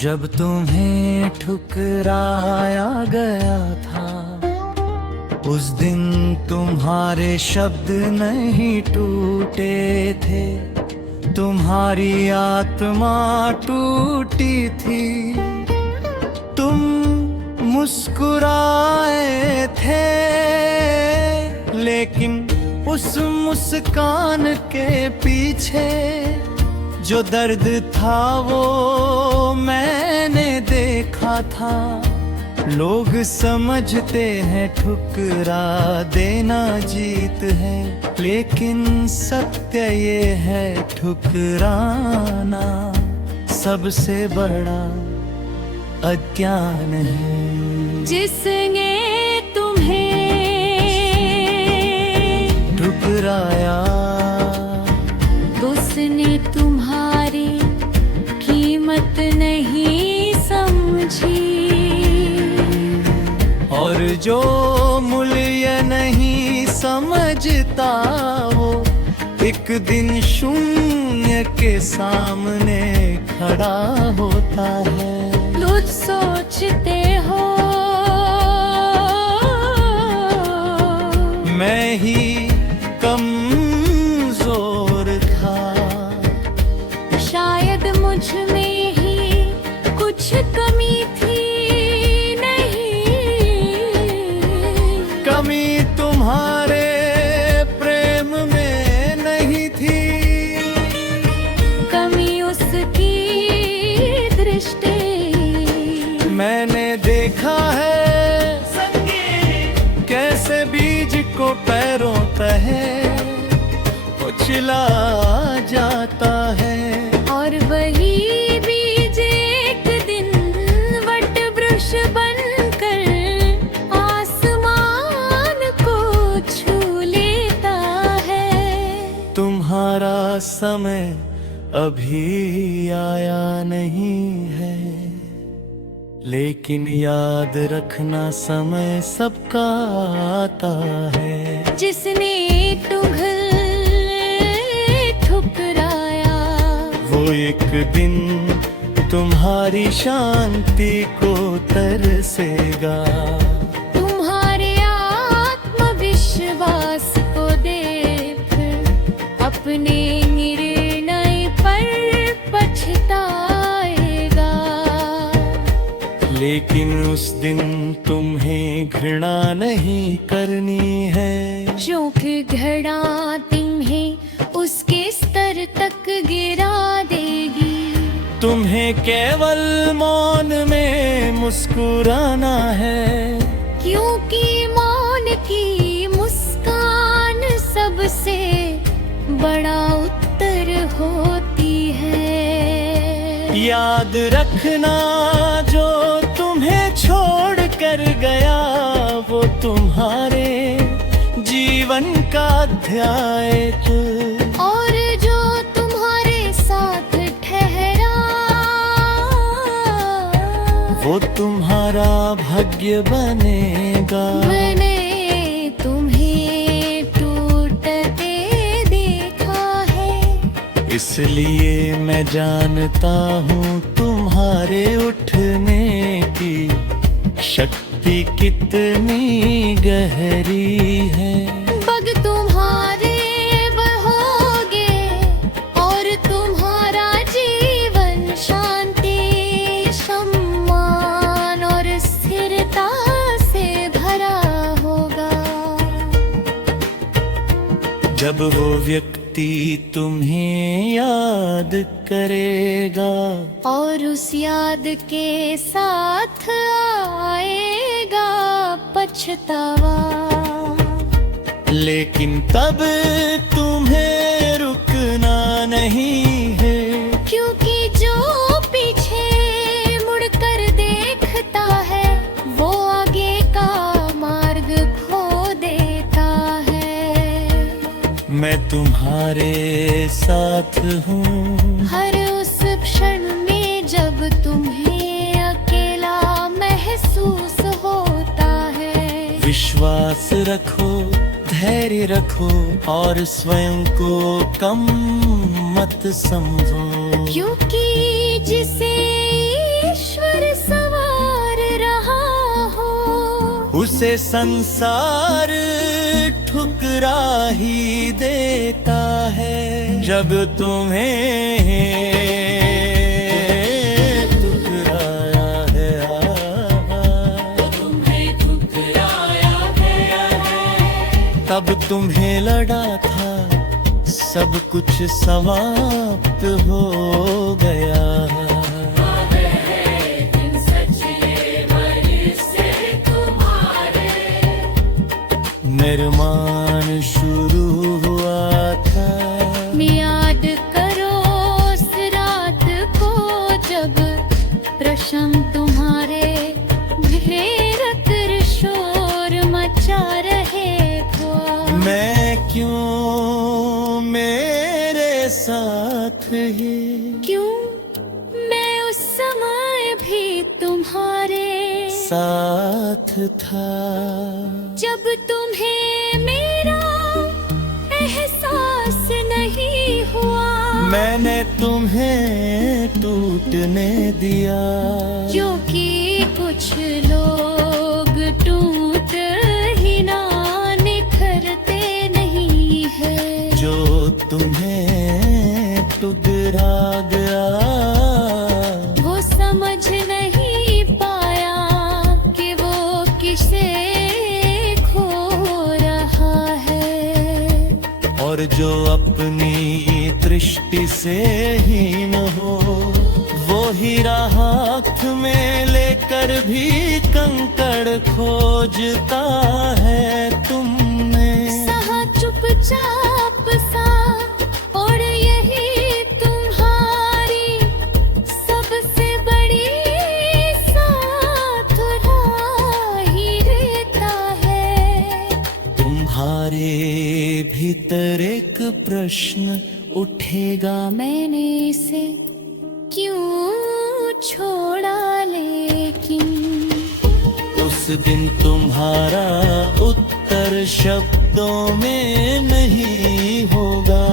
जब तुम्हें ठुकराया गया था, उस दिन तुम्हारे शब्द नहीं टूटे थे, तुम्हारी आत्मा टूटी थी। तुम मुस्कुराए थे, लेकिन उस मुस्कान के पीछे जो दर्द था वो मैंने देखा था। लोग समझते हैं ठुकरा देना जीत है, लेकिन सत्य ये है ठुकराना सबसे बड़ा अज्ञान है। जिसने तुम्हें ठुकराया, उसने तुम्हारी कीमत नहीं समझी, और जो मूल्य नहीं समझता वो एक दिन शून्य के सामने खड़ा होता है। तुझ सोचते हो मैं ही कमजोर था, शायद मुझ में ही कुछ कमी थी। नहीं, कमी तुम्हारे प्रेम में नहीं थी, कमी उसकी दृष्टि। मैंने देखा है कैसे बीज को पैरों तहे उछला जाता है, और वही बीज एक दिन वट वृक्ष बनकर आसमान को छू लेता है। तुम्हारा समय अभी आया नहीं है, लेकिन याद रखना समय सबका आता है। जिसने ठुकराया, वो एक दिन तुम्हारी शांति को तरसेगा, तुम्हारे आत्मविश्वास को देख अपने निर्णय पर पछताएगा। लेकिन उस दिन तुम्हें घृणा नहीं करनी है, क्योंकि घृणा तुम्हें उसके स्तर तक गिरा देगी। तुम्हें केवल मौन में मुस्कुराना है, क्योंकि मौन की मुस्कान सबसे बड़ा उत्तर होती है। याद रखना जो तुम्हें छोड़ कर गया वो तुम्हारे जीवन का अध्याय था, और जो तुम्हारे साथ ठहरा वो तुम्हारा भाग्य बनेगा। मैंने तुम्हें टूटते देखा है, इसलिए मैं जानता हूँ तुम्हारे उठने की शक्ति कितनी गहरी है। पग तुम्हारे बहोगे और तुम्हारा जीवन शांति, सम्मान और स्थिरता से भरा होगा। जब वो व्यक्ति तुम्हें याद करेगा, और उस याद के साथ आएगा पछतावा, लेकिन तब तुम्हें रुकना नहीं है, क्योंकि जो पीछे मुड़कर देखता है वो आगे का मार्ग खो देता है। मैं तुम्हारे साथ हूँ हर उस क्षण में जब तुम्हें अकेला महसूस होता है। विश्वास रखो, धैर्य रखो और स्वयं को कम मत समझो, क्योंकि जिसे उसे संसार ठुकरा ही देता है जब तुम्हें ठुकराया है। तब तुम्हें लड़ा था सब कुछ समाप्त हो गया। निर्माण शुरू हुआ था। याद करो उस रात को जब प्रश्न तुम्हारे प्रेरक शोर मचा रहे थे। मैं क्यों मेरे साथ ही क्यों मैं उस समय भी तुम्हारे साथ था जब तुम्हें मेरा एहसास नहीं हुआ। मैंने तुम्हें टूटने दिया जो कि कुछ लोग टूट ही ना निखरते नहीं है। जो तुम्हें टुकरा गया वो समझ नहीं पाया कि वो किसे खो रहा है। और जो अपनी दृष्टि से हीन हो वो हीरा हाथ में लेकर भी कंकड़ खोजता है। तुमने सहा चुपचाप सा और यही तुम्हारी सबसे बड़ी साथ ही रहता है। तुम्हारे भीतर एक प्रश्न उठेगा, मैंने इसे क्यों छोड़ा, लेकिन उस दिन तुम्हारा उत्तर शब्दों में नहीं होगा।